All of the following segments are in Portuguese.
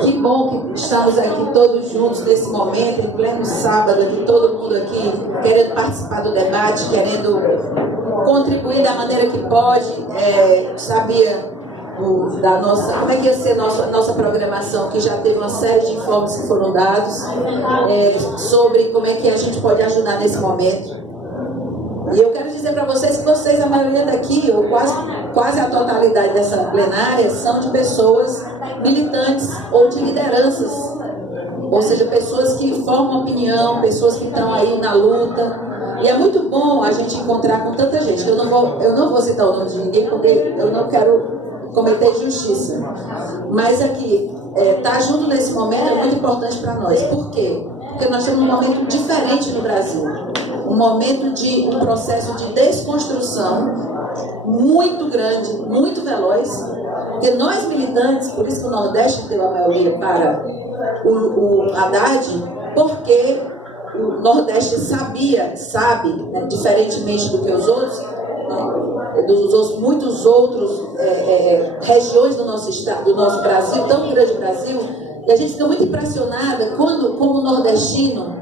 Que bom que estamos aqui todos juntos nesse momento, em pleno sábado, aqui, todo mundo aqui querendo participar do debate, querendo contribuir da maneira que pode. Sabia da nossa, como é que ia ser nossa programação, que já teve uma série de informes que foram dados sobre como é que a gente pode ajudar nesse momento. E eu quero dizer para vocês que vocês, a maioria daqui, ou quase a totalidade dessa plenária, são de pessoas militantes ou de lideranças. Ou seja, pessoas que formam opinião, pessoas que estão aí na luta. E é muito bom a gente encontrar com tanta gente. Eu não vou citar o nome de ninguém, porque eu não quero cometer injustiça. Mas aqui, estar junto nesse momento é muito importante para nós. Por quê? Porque nós temos um momento diferente no Brasil. Um momento de um processo de desconstrução muito grande, muito veloz, porque nós militantes, por isso que o Nordeste deu a maioria para o Haddad, porque o Nordeste sabe, né, diferentemente do que os outros, muitos outros regiões do nosso estado, do nosso Brasil, tão grande Brasil, e a gente fica muito impressionada quando, como nordestino,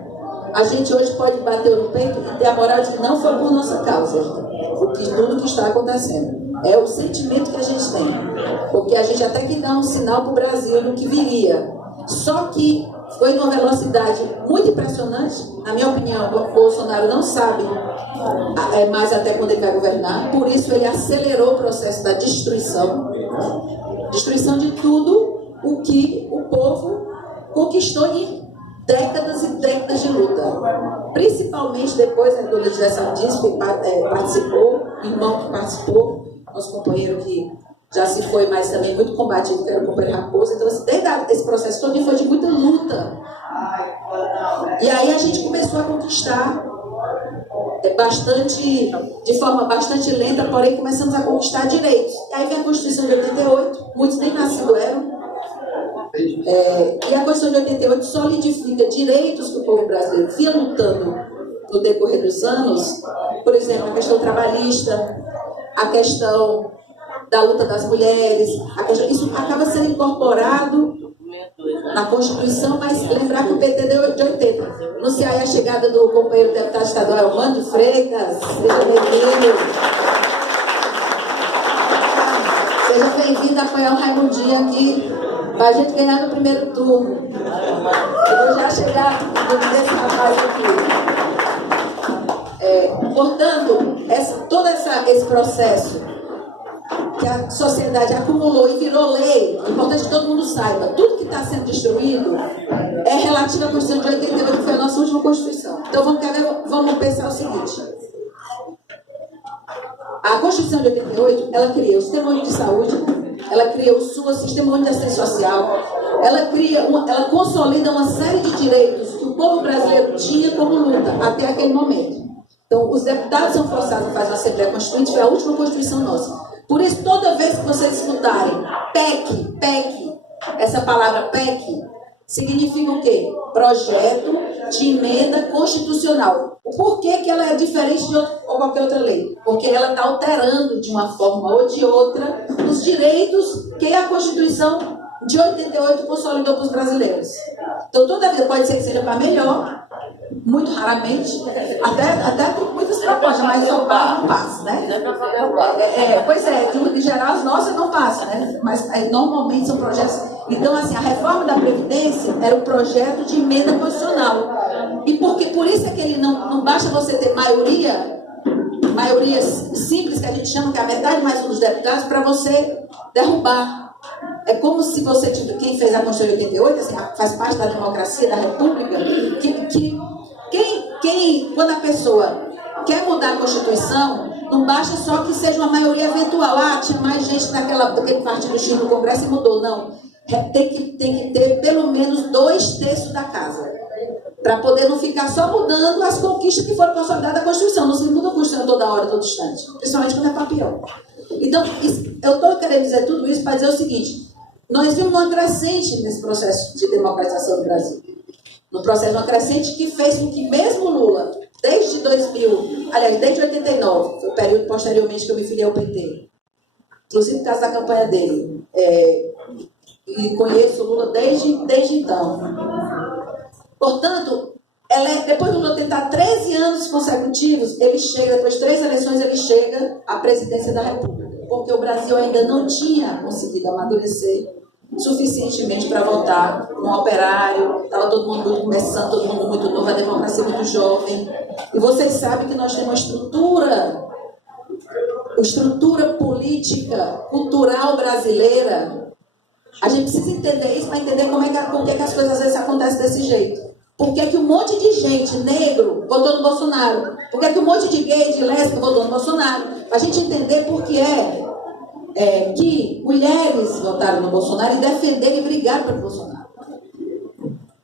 a gente hoje pode bater no peito e ter a moral de que não foi por nossa causa tudo que está acontecendo. É o sentimento que a gente tem. Porque a gente até que dá um sinal para o Brasil do que viria. Só que foi numa velocidade muito impressionante. Na minha opinião, o Bolsonaro não sabe mais até quando ele vai governar. Por isso ele acelerou o processo da destruição. Destruição de tudo o que o povo conquistou em décadas e décadas de luta. Principalmente depois, né, do legislação disso, que participou, o irmão que participou, nosso companheiro que já se foi, mas também muito combativo, que era o companheiro Raposo. Então, assim, desde esse processo todo foi de muita luta. E aí a gente começou a conquistar de forma bastante lenta, porém começamos a conquistar direitos. E aí vem a Constituição de 88, muitos nem nascidos eram. E a Constituição de 88 solidifica direitos que o povo brasileiro vinha lutando no decorrer dos anos. Por exemplo, a questão trabalhista, a questão da luta das mulheres, isso acaba sendo incorporado na Constituição, mas lembrar que o PT deu de 80. Anunciar aí a chegada do companheiro deputado estadual Elmando Freitas. Seja bem-vindo. Seja bem-vindo a apoiar o Raimundinho aqui, para a gente ganhar no primeiro turno. Eu vou já chegar nesse rapaz aqui. Portanto, todo esse processo que a sociedade acumulou e virou lei, é importante que todo mundo saiba, tudo que está sendo destruído é relativo à Constituição de 88, que foi a nossa última Constituição. Então vamos pensar o seguinte. A Constituição de 88, ela cria o Sistema Único de Saúde, ela cria o SUAS, Sistema Único de Assistência Social, ela consolida uma série de direitos que o povo brasileiro tinha como luta até aquele momento. Então, os deputados são forçados a fazer uma Assembleia Constituinte, foi a última Constituição nossa. Por isso, toda vez que vocês escutarem PEC, essa palavra PEC, significa o quê? Projeto de emenda constitucional. Por que ela é diferente de qualquer outra lei? Porque ela está alterando de uma forma ou de outra os direitos que a Constituição de 88 consolidou para os brasileiros. Então, toda vez pode ser que seja para melhor, muito raramente, até com muitas propostas, mas só não passa, né? Pois é, em geral as nossas não passam, né? Mas normalmente são projetos. Então, assim, a reforma da Previdência era um projeto de emenda constitucional. E por isso é que ele não basta você ter maioria simples, que a gente chama, que é a metade mais um dos deputados, para você derrubar. É como se você, quem fez a Constituição de 88, assim, faz parte da democracia, da república, quando a pessoa quer mudar a Constituição, não basta só que seja uma maioria eventual. Tinha mais gente daquele partido X no Congresso e mudou. Não. Tem que ter pelo menos 2/3 da casa. Para poder não ficar só mudando as conquistas que foram consolidadas da Constituição. Não se muda a Constituição toda hora, todo instante. Principalmente quando é papel. Então, eu estou querendo dizer tudo isso para dizer o seguinte. Nós vimos uma crescente nesse processo de democratização do Brasil. No processo de uma crescente que fez com que mesmo Lula, desde 89, foi o período posteriormente que eu me filiei ao PT, inclusive por causa da campanha dele, e conheço o Lula desde então. Portanto, depois do Lula tentar 13 anos consecutivos, ele chega, depois de 3 eleições, ele chega à presidência da República, porque o Brasil ainda não tinha conseguido amadurecer suficientemente para votar um operário, estava todo mundo muito começando, todo mundo muito novo, a democracia muito jovem. E vocês sabem que nós temos uma estrutura política, cultural brasileira. A gente precisa entender isso para entender por que as coisas às vezes acontecem desse jeito. Por que um monte de gente negro votou no Bolsonaro? Por que um monte de gay, de lésbica votou no Bolsonaro? Para a gente entender por que que mulheres votaram no Bolsonaro e defenderam e brigaram pelo Bolsonaro.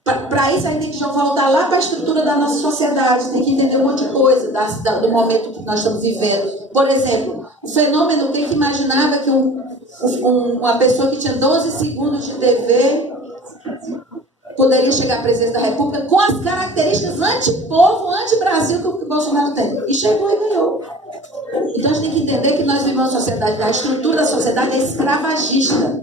Para isso, a gente tem que já voltar lá para a estrutura da nossa sociedade, tem que entender um monte de coisa do momento que nós estamos vivendo. Por exemplo, o fenômeno, quem que imaginava que uma pessoa que tinha 12 segundos de TV poderia chegar à presidência da República com as características anti-povo, anti-Brasil que o Bolsonaro tem. E chegou e ganhou. Então a gente tem que entender que nós vivemos uma sociedade, a estrutura da sociedade é escravagista.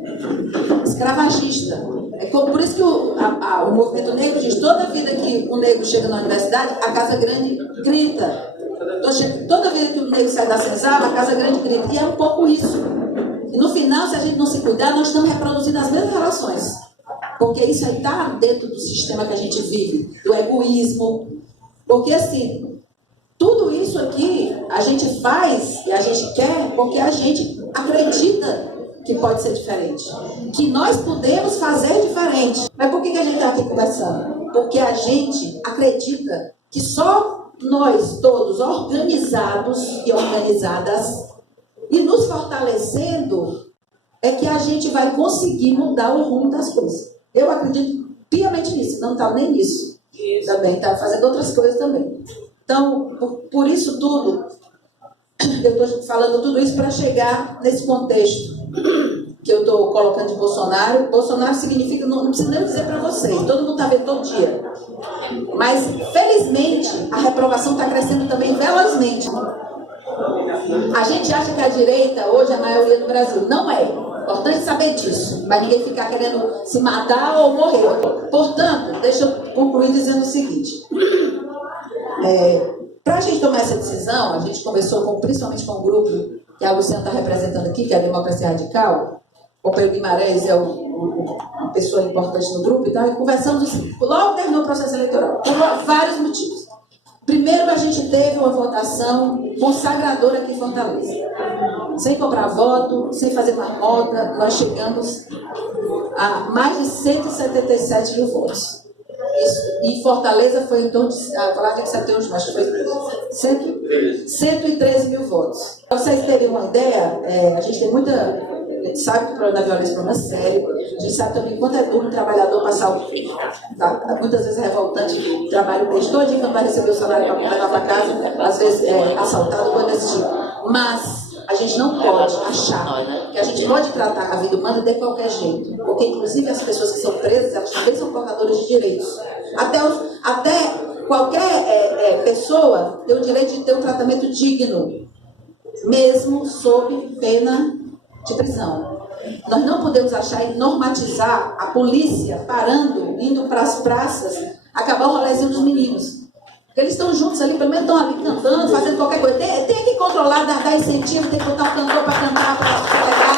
Escravagista. Por isso que o movimento negro diz, toda vida que o negro chega na universidade, a Casa Grande grita. Toda vida que o negro sai da senzala, a Casa Grande grita. E é um pouco isso. E no final, se a gente não se cuidar, nós estamos reproduzindo as mesmas relações. Porque isso aí está dentro do sistema que a gente vive, do egoísmo. Porque assim, tudo isso aqui a gente faz e a gente quer porque a gente acredita que pode ser diferente. Que nós podemos fazer diferente. Mas por que a gente está aqui conversando? Porque a gente acredita que só nós todos organizados e organizadas e nos fortalecendo é que a gente vai conseguir mudar o rumo das coisas. Eu acredito piamente nisso, não estava nem nisso. Isso. Também, estava fazendo outras coisas também. Então, por isso tudo, eu estou falando tudo isso para chegar nesse contexto que eu estou colocando de Bolsonaro. Bolsonaro significa, não preciso nem dizer para vocês, todo mundo está vendo todo dia. Mas, felizmente, a reprovação está crescendo também velozmente. A gente acha que a direita hoje é a maioria do Brasil. Não é. Importante saber disso, mas ninguém ficar querendo se matar ou morrer. Portanto, deixa eu concluir dizendo o seguinte. Para a gente tomar essa decisão, a gente conversou principalmente com o grupo que a Luciana está representando aqui, que é a Democracia Radical. O Pedro Guimarães é uma pessoa importante no grupo, então, e conversamos o seguinte. Logo terminou o processo eleitoral, por vários motivos. Primeiro, a gente teve uma votação consagradora aqui em Fortaleza. Sem comprar voto, sem fazer marmota, nós chegamos a mais de 177 mil votos. E Fortaleza foi em torno de, falar de 71, acho que foi 113 mil votos. Para vocês terem uma ideia, a gente tem muita... A gente sabe que o problema da violência é um problema sério. A gente sabe também quanto é duro um trabalhador passar muitas vezes é revoltante, o trabalho o mês todo, quando vai receber o salário para levar para casa, às vezes é assaltado, coisa desse tipo. Mas a gente não pode achar que a gente pode tratar a vida humana de qualquer jeito. Porque, inclusive, as pessoas que são presas, elas também são portadoras de direitos. Até qualquer pessoa tem o direito de ter um tratamento digno, mesmo sob pena de prisão. Nós não podemos achar e normatizar a polícia parando, indo para as praças, acabar o rolezinho dos meninos. Porque eles estão juntos ali, pelo menos estão ali cantando, fazendo qualquer coisa. Tem que controlar, dar incentivo, tem que botar o cantor para cantar, para ficar legal.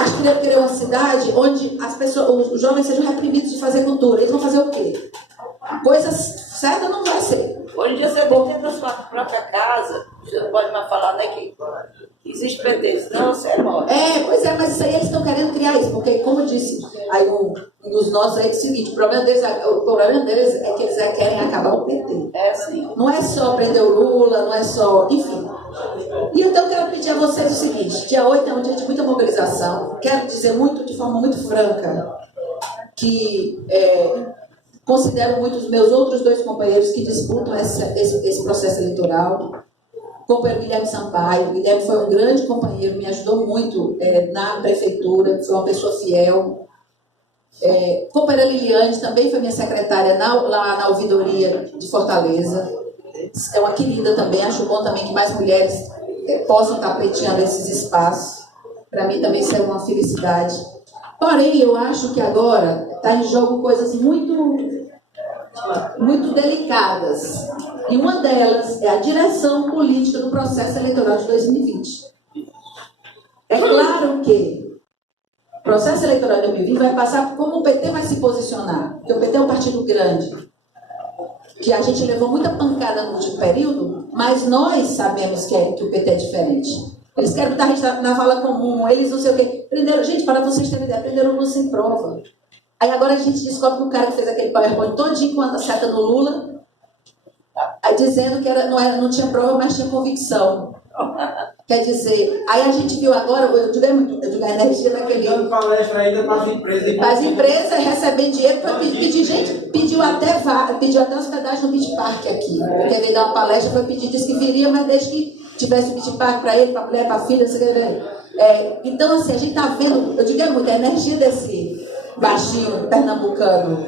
A gente não pode querer uma cidade onde as pessoas, os jovens sejam reprimidos de fazer cultura. Eles vão fazer o quê? Coisas certas não vai ser. Hoje em dia você tem dentro da sua própria casa, você não pode mais falar, né, que existe pretexto, não, você morre. Pois é, mas isso aí eles estão querendo criar isso, porque, como eu disse, aí um dos nossos aí é o seguinte, o problema deles é que eles querem acabar o PT. Sim. Não é só prender o Lula, não é só, enfim. E então eu quero pedir a vocês o seguinte, dia 8 é um dia de muita mobilização, quero dizer de forma muito franca, que considero muito os meus outros 2 companheiros que disputam esse processo eleitoral. O companheiro Guilherme Sampaio. O Guilherme foi um grande companheiro, me ajudou muito na prefeitura, foi uma pessoa fiel. Companheira Liliane também foi minha secretária lá na ouvidoria de Fortaleza. É uma querida também, acho bom também que mais mulheres possam estar pleiteando esses espaços. Para mim também isso é uma felicidade. Porém, eu acho que agora está em jogo coisas muito delicadas. E uma delas é a direção política do processo eleitoral de 2020. É claro que o processo eleitoral de 2020 vai passar por como o PT vai se posicionar. Porque o PT é um partido grande, que a gente levou muita pancada no último período, mas nós sabemos que o PT é diferente. Eles querem botar a gente na vala comum, eles não sei o quê. Prenderam, gente, para vocês terem ideia, prenderam o Lula sem prova. Aí agora a gente descobre que o cara que fez aquele PowerPoint todinho com a seta no Lula, dizendo que não tinha prova, mas tinha convicção. Quer dizer, aí a gente viu agora, eu digo a energia daquele... Dando palestra ainda para as empresas. As empresas recebem dinheiro para pedir, gente, pediu até hospedagem no Beach Park aqui. Porque veio dar uma palestra, foi pedir, disse que viria, mas desde que tivesse o Beach Park para ele, para a mulher, para a filha, não sei o que. Então, assim, a gente está vendo, eu digo muito, a energia desse baixinho pernambucano,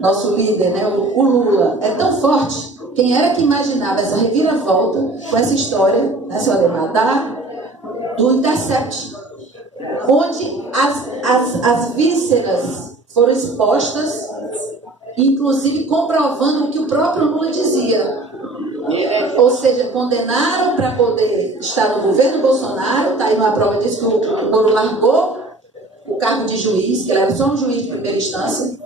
nosso líder, né, o Lula, é tão forte. Quem era que imaginava essa reviravolta com essa história, né, seu Ademar, do Intercept, onde as vísceras foram expostas, inclusive comprovando o que o próprio Lula dizia. Ou seja, condenaram para poder estar no governo Bolsonaro, está aí uma prova disso que o Moro largou o cargo de juiz, que ele era só um juiz de primeira instância.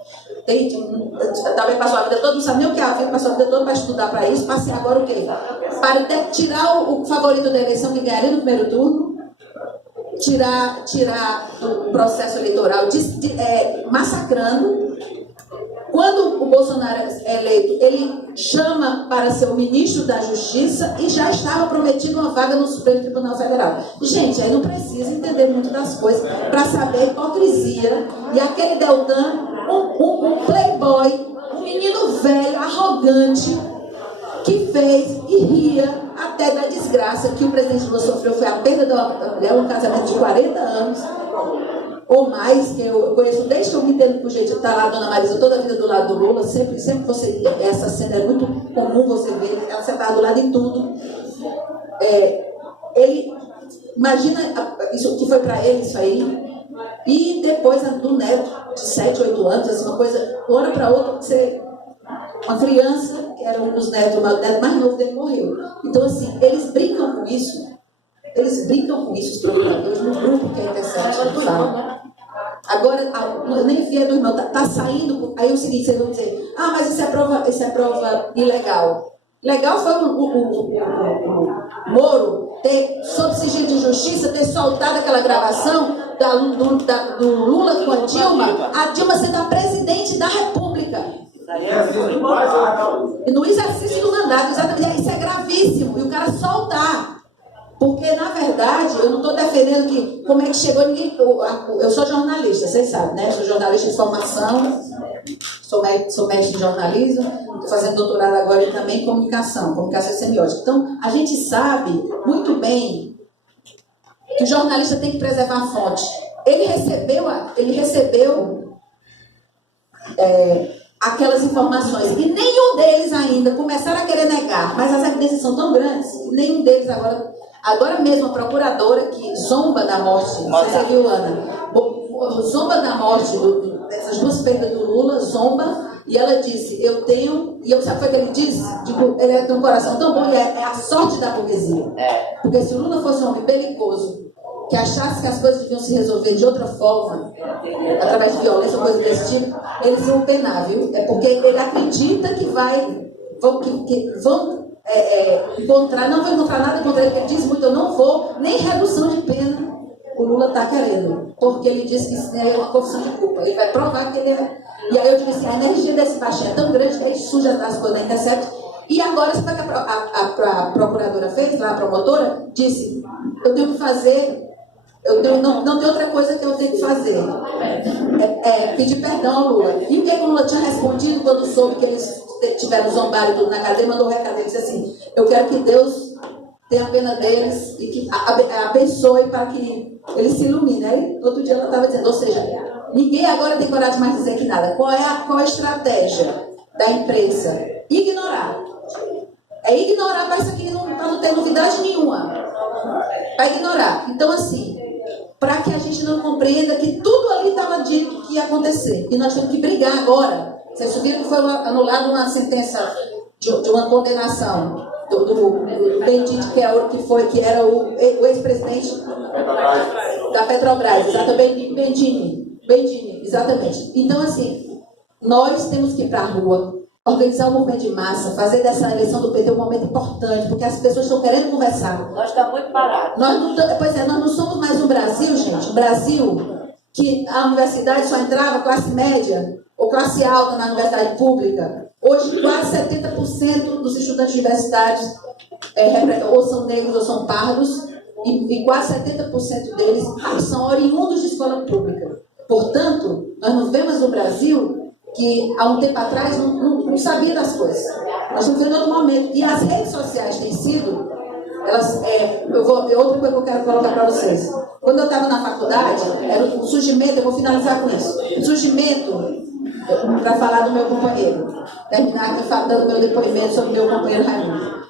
Talvez passou a vida toda, não sabe nem o que é a vida, passou a vida toda para estudar para isso, passei agora o quê? Para tirar o favorito da eleição que ganharia no primeiro turno, tirar do processo eleitoral, massacrando. Quando o Bolsonaro é eleito, ele chama para ser o ministro da Justiça e já estava prometido uma vaga no Supremo Tribunal Federal. Gente, aí não precisa entender muito das coisas para saber a hipocrisia. E aquele Deltan, um playboy, um menino velho, arrogante, que fez e ria até da desgraça que o presidente Lula sofreu, foi a perda da mulher, um casamento de 40 anos. Ou mais, que eu conheço desde que eu me entendo por jeito de estar lá, a dona Marisa, toda a vida do lado do Lula, sempre você, essa cena é muito comum você ver, ela sentada do lado em tudo. Ele, imagina isso que foi para ele, isso aí, e depois do neto, de 7, 8 anos, assim, uma coisa, uma para outra, uma criança, que era um dos netos, o neto mais novo dele morreu. Então, assim, eles brincam com isso, os procuradores, no grupo que é Intercept fala. Agora, eu nem vi do irmão, tá saindo, aí é o seguinte, vocês vão dizer, mas isso é prova ilegal. Legal foi o Moro ter, sob sigilo de justiça, ter soltado aquela gravação do Lula com a Dilma sendo a presidente da República. No exercício do mandato, exatamente, isso é gravíssimo, e o cara soltar. Porque, na verdade, eu não estou defendendo que como é que chegou ninguém. Eu sou jornalista, vocês sabem, né? Sou jornalista de formação, sou mestre em jornalismo, estou fazendo doutorado agora e também em comunicação e semiótica. Então, a gente sabe muito bem que o jornalista tem que preservar a fonte. Ele recebeu aquelas informações e nenhum deles ainda começaram a querer negar, mas as evidências são tão grandes que nenhum deles Agora mesmo a procuradora que zomba da morte, não sei se você viu, Ana, zomba da morte dessas duas perdas do Lula, zomba, e ela disse, sabe o que ele disse? Tipo, ele tem um coração tão bom e é a sorte da burguesia. Porque se o Lula fosse um homem belicoso, que achasse que as coisas deviam se resolver de outra forma, através de violência ou coisa desse tipo, eles vão penar, viu? É porque ele acredita que vão não vou encontrar nada contra ele, porque ele diz muito, eu não vou, nem redução de pena o Lula está querendo, porque ele diz que isso é uma confissão de culpa, ele vai provar que ele é. E aí eu digo assim, a energia desse baixinho é tão grande que ele suja as coisas da Intercept. E agora, sabe o que a procuradora fez, lá a promotora, disse, eu tenho que fazer, não tem outra coisa que eu tenho que fazer, pedir perdão ao Lula. E o que o Lula tinha respondido quando soube que eles tiveram zombado e tudo na cadeia, mandou um recado, ele disse assim, eu quero que Deus tenha pena deles e que abençoe para que eles se iluminem. Aí, outro dia ela estava dizendo, ou seja, ninguém agora tem coragem de mais dizer que nada. Qual é a estratégia da imprensa? Ignorar. É ignorar para isso aqui para não ter novidade nenhuma. Para ignorar. Então, assim, para que a gente não compreenda que tudo ali estava dito que ia acontecer. E nós temos que brigar agora. Vocês viram que foi anulada uma sentença de uma condenação do Bendit, que era o ex-presidente da Petrobras, exatamente, Bendini, exatamente. Então, assim, nós temos que ir para a rua, organizar um movimento de massa, fazer dessa eleição do PT um momento importante, porque as pessoas estão querendo conversar. Nós estamos muito parados. Nós não somos mais um Brasil, gente, um Brasil que a universidade só entrava classe média ou classe alta na universidade pública. Hoje, quase 70% dos estudantes universitários ou são negros ou são pardos, e quase 70% deles são oriundos de escola pública. Portanto, nós não vemos um Brasil que há um tempo atrás não sabia das coisas. Nós estamos vivendo outro momento. E as redes sociais têm sido, outra coisa que eu quero colocar para vocês. Quando eu estava na faculdade, era o surgimento, eu vou finalizar com isso, o surgimento, para falar do meu companheiro, terminar aqui dando meu depoimento sobre o meu companheiro Raimundo.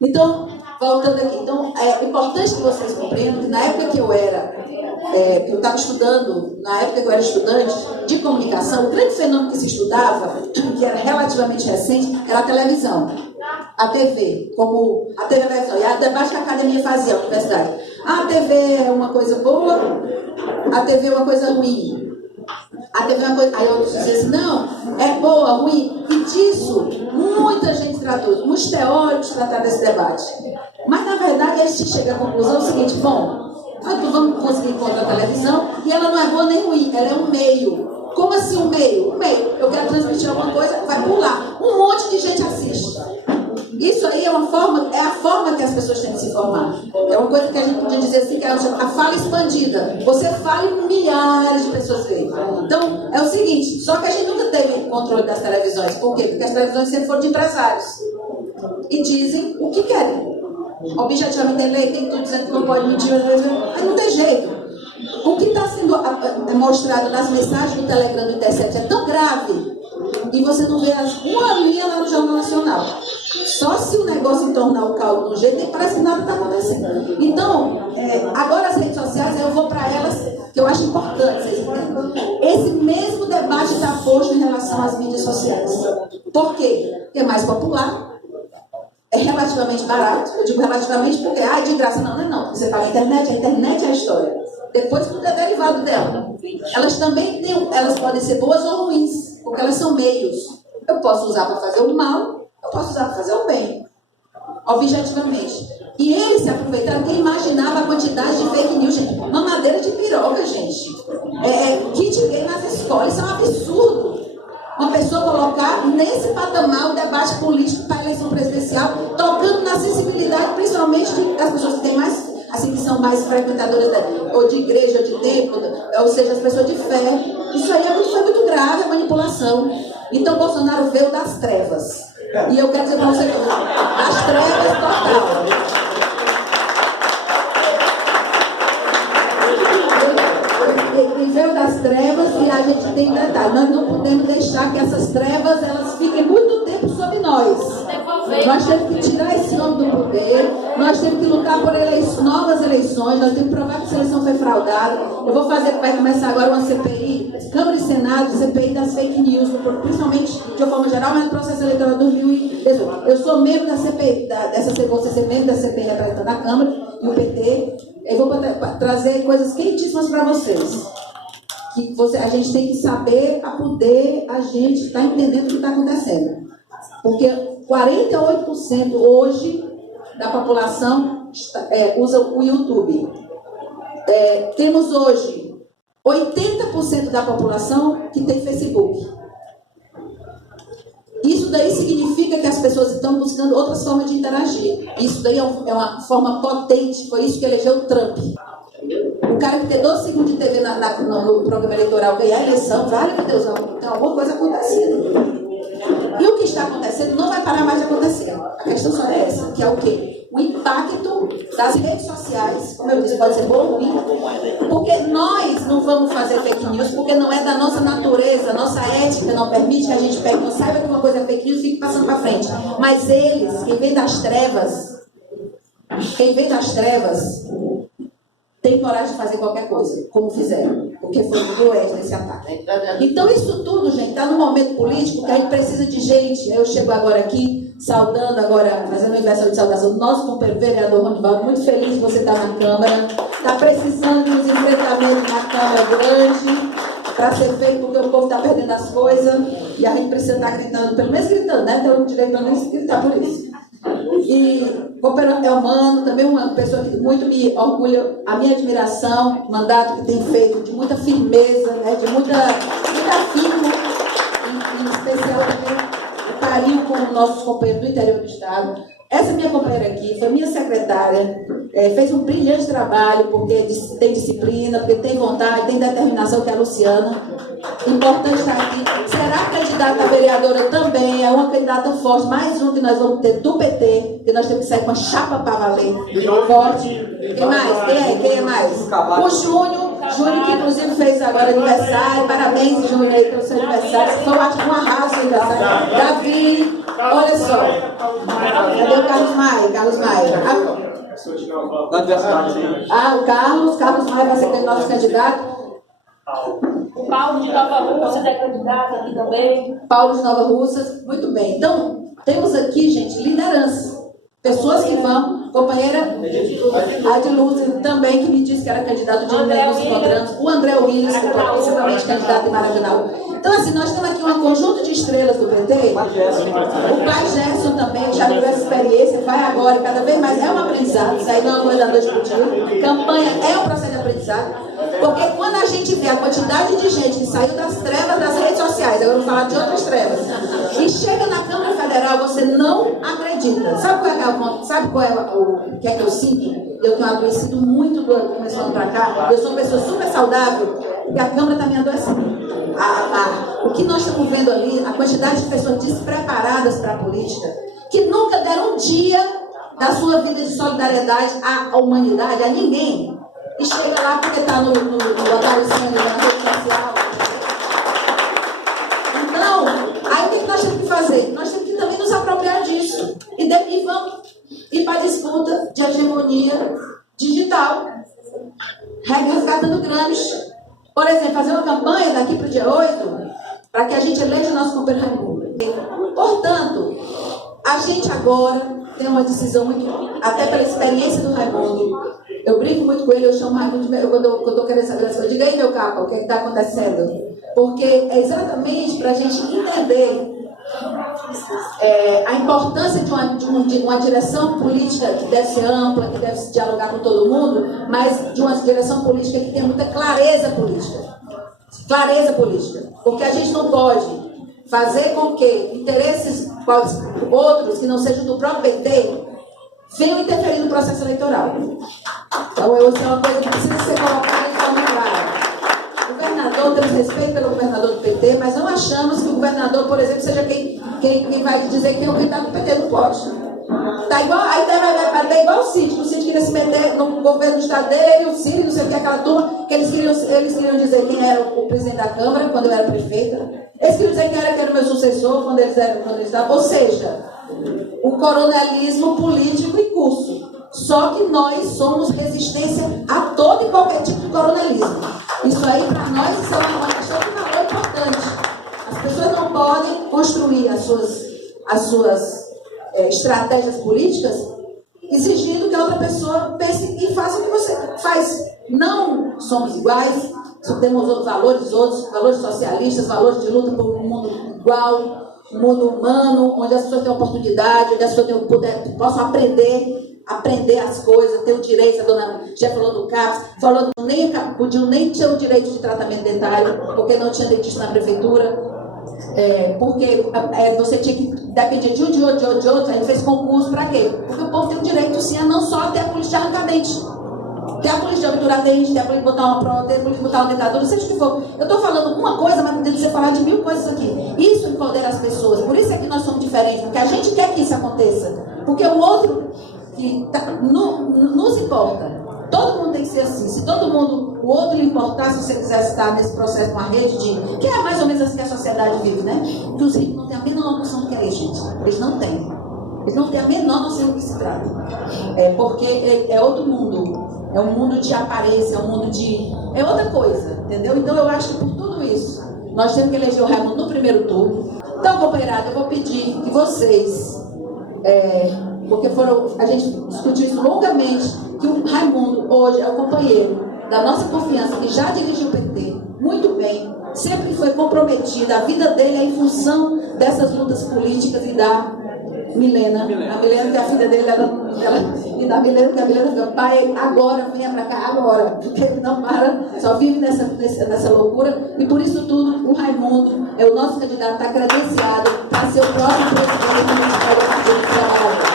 Então, voltando aqui, então, é importante que vocês compreendam que na época que eu estava estudando, na época que eu era estudante de comunicação, o grande fenômeno que se estudava, que era relativamente recente, era a televisão, a TV, como a televisão, e a debate que a academia fazia, a universidade. A TV é uma coisa boa, a TV é uma coisa ruim. A TV é uma coisa... Aí outros dizem assim, não, é boa, ruim. E disso, muita gente tratou, muitos teóricos trataram desse debate. Mas, na verdade, a gente chega à conclusão seguinte, bom, nós vamos conseguir encontrar a televisão e ela não é boa nem ruim, ela é um meio. Como assim um meio? Um meio. Eu quero transmitir alguma coisa, vai pular. Um monte de gente assiste. Isso aí é a forma que as pessoas têm de se formar. É uma coisa que a gente podia dizer assim, que é a fala expandida. Você fala e milhares de pessoas veem. Então, é o seguinte, só que a gente nunca teve controle das televisões. Por quê? Porque as televisões sempre foram de empresários. E dizem o que querem. Objetivamente tem lei, tem tudo dizendo que não pode mentir, mas não tem jeito. O que está sendo mostrado nas mensagens do Telegram do Intercept é tão grave e você não vê uma linha lá no Jornal Nacional. Só se o negócio tornar o caldo de um jeito, parece que nada está acontecendo. Então, agora as redes sociais, eu vou para elas, que eu acho importante vocês entendam. Esse mesmo debate está posto em relação às mídias sociais. Por quê? Porque é mais popular. É relativamente barato, eu digo relativamente porque é de graça, não. Você fala a internet é a história. Depois tudo é derivado dela. Elas também elas podem ser boas ou ruins, porque elas são meios. Eu posso usar para fazer o mal, eu posso usar para fazer o bem. Objetivamente. E eles se aproveitaram, quem imaginava a quantidade de fake news, gente. Mamadeira de piroca, gente. Kit gay nas escolas, isso é um absurdo. Uma pessoa colocar nesse patamar o debate político para a eleição presidencial, tocando na sensibilidade, principalmente das pessoas que têm mais, assim, que são mais frequentadoras ou de igreja, ou de templo, ou seja, as pessoas de fé. Isso aí foi muito grave, a manipulação. Então, Bolsonaro veio das trevas. E eu quero dizer para você, das trevas total. Ele veio das trevas e a gente tem detalhe. Nós não podemos deixar que essas trevas elas fiquem muito tempo sob nós. Nós temos que tirar esse homem do poder. Nós temos que lutar por novas eleições. Nós temos que provar que essa eleição foi fraudada. Eu vou vai começar agora uma CPI, Câmara e Senado, CPI das fake news, principalmente de uma forma geral, mas no processo eleitoral de 2018. Eu sou membro da CPI, vou ser membro da CPI representando a Câmara e o PT. Eu vou trazer coisas quentíssimas para vocês. Que a gente tem que saber para poder a gente estar entendendo o que está acontecendo. Porque 48% hoje da população usa o YouTube. Temos hoje 80% da população que tem Facebook. Isso daí significa que as pessoas estão buscando outras formas de interagir. Isso daí é uma forma potente. Foi isso que elegeu o Trump. O cara que tem 12 segundos de TV no programa eleitoral ganhar a eleição, vale meu Deus, tem alguma coisa acontecendo. E o que está acontecendo não vai parar mais de acontecer. A questão só é essa, que é o quê? O impacto das redes sociais, como eu disse, pode ser bom ou ruim, porque nós não vamos fazer fake news, porque não é da nossa natureza, nossa ética não permite que a gente pegue, não saiba que uma coisa é fake news e fique passando para frente. Mas eles, quem vem das trevas, tem coragem de fazer qualquer coisa, como fizeram, porque foi cruel nesse ataque. Então, isso tudo, gente, está num momento político que a gente precisa de gente. Eu chego agora aqui, saudando agora, fazendo o aniversário de saudação do nosso companheiro vereador Ronivaldo, muito feliz de você estar na Câmara. Está precisando de uns enfrentamentos na Câmara grande para ser feito, porque o povo está perdendo as coisas e a gente precisa estar gritando, pelo menos gritando, né? Tem o direito a nem gritar por isso. E o companheiro Elmano, também uma pessoa que muito me orgulha, a minha admiração, o mandato que tem feito, de muita firmeza, né? De muita firma, em especial também o carinho com os nossos companheiros do interior do Estado. Essa minha companheira aqui foi minha secretária, fez um brilhante trabalho, porque tem disciplina, porque tem vontade, tem determinação, que é a Luciana. Importante estar aqui. Será candidata a vereadora também, é uma candidata forte, mais um que nós vamos ter do PT, que nós temos que sair com a chapa para valer. Forte. Quem mais? Quem é mais? O Júnior, que inclusive fez agora aniversário. Parabéns, Júnior, aí pelo seu aniversário. Foi um arraso o aniversário. Davi, olha só. Cadê o Carlos Maia? Carlos Maia. O Carlos Maia vai ser nosso candidato. O Paulo de Nova Russas é candidato aqui também. Paulo de Nova Russas, muito bem. Então, temos aqui, gente, liderança. Pessoas que vão, companheira Adilúcia também, que me disse que era candidato de o André Williams, principalmente candidato em Maracanã. Então, assim, nós temos aqui um conjunto de estrelas do PT. O pai Gerson também já teve essa experiência, vai agora, cada vez mais. É um aprendizado, isso aí não é uma coisa da noite pro dia. Campanha é um processo de aprendizado. Porque quando a gente vê a quantidade de gente que saiu das trevas das redes sociais, agora eu vou falar de outras trevas, e chega na Câmara Federal, você não acredita. Sabe qual é o que é que eu sinto? Eu tenho adoecido muito começando para cá. Eu sou uma pessoa super saudável, porque a Câmara está me adoecendo. O que nós estamos vendo ali, a quantidade de pessoas despreparadas para a política, que nunca deram um dia da sua vida de solidariedade à humanidade, a ninguém. E chega lá porque está no aparecendo na rede social. Então, aí o que nós temos que fazer? Nós temos que também nos apropriar disso. E vamos ir para a disputa de hegemonia digital. Resgatando Gramsci. Por exemplo, fazer uma campanha daqui para o dia 8, para que a gente eleja o nosso companheiro Raimundo. Portanto, a gente agora tem uma decisão muito, até pela experiência do Raimundo. Eu brinco muito com ele, eu chamo o Raimundo, quando eu estou querendo saber as coisas, diga aí, meu capa, o que está acontecendo? Porque é exatamente para a gente entender a importância de uma direção política que deve ser ampla, que deve se dialogar com todo mundo, mas de uma direção política que tenha muita clareza política. Clareza política. Porque a gente não pode fazer com que interesses outros, que não sejam do próprio PT, venham interferir no processo eleitoral. Então, isso é uma coisa que precisa ser colocada de forma clara. O governador, temos respeito pelo governador do PT, mas não achamos que o governador, por exemplo, seja quem vai dizer que é o candidato do PT, não pode. Tá igual, aí vai dar igual o Cid queria se meter no governo do estado dele, o Cid, não sei o que, aquela turma, que eles queriam dizer quem era o presidente da Câmara, quando eu era prefeita. Eles queriam dizer quem era o meu sucessor, quando eles estavam. Ou seja, o coronelismo político em curso. Só que nós somos resistência a todo e qualquer tipo de coronelismo. Isso aí, para nós, isso é uma questão de valor importante. As pessoas não podem construir as suas estratégias políticas exigindo que a outra pessoa pense e faça o que você faz. Não somos iguais, temos outros valores socialistas, valores de luta por um mundo igual, um mundo humano, onde as pessoas têm oportunidade, onde as pessoas possam aprender as coisas, ter o direito, a dona já falou do CAPS, falou que podiam nem ter o direito de tratamento dentário, porque não tinha dentista na prefeitura, porque você tinha que depender de um, de outro, aí ele fez concurso para quê? Porque o povo tem o direito sim a não só ter a polícia de arrancar dente, ter a polícia de obturar dente, ter a polícia de botar uma prova, ter a polícia de botar uma dentadura, seja o que for. Eu estou falando uma coisa, mas podendo você falar de 1000 coisas aqui. Isso empodera as pessoas, por isso é que nós somos diferentes, porque a gente quer que isso aconteça, porque o outro que nos importa. Todo mundo tem que ser assim. Se todo mundo, o outro lhe importar, se você quisesse estar nesse processo com a rede de... Que é mais ou menos assim que a sociedade vive, né? Que os ricos não têm a menor noção do que é isso, gente. Eles não têm. Eles não têm a menor noção do que se trata. Porque é outro mundo. É um mundo de aparência, é um mundo de... É outra coisa, entendeu? Então eu acho que por tudo isso, nós temos que eleger o Raimundo no primeiro turno. Então, companheirada, eu vou pedir que vocês, porque a gente discutiu isso longamente, que o Raimundo hoje é o companheiro da nossa confiança, que já dirigiu o PT muito bem, sempre foi comprometido, a vida dele é em função dessas lutas políticas e da Milena. A Milena, que é a filha dele, e da Milena, que a Milena fica, pai, agora, venha pra cá, agora, porque ele não para, só vive nessa loucura, e por isso tudo, o Raimundo é o nosso candidato, está credenciado para ser o próximo presidente do Ministério do Trabalho.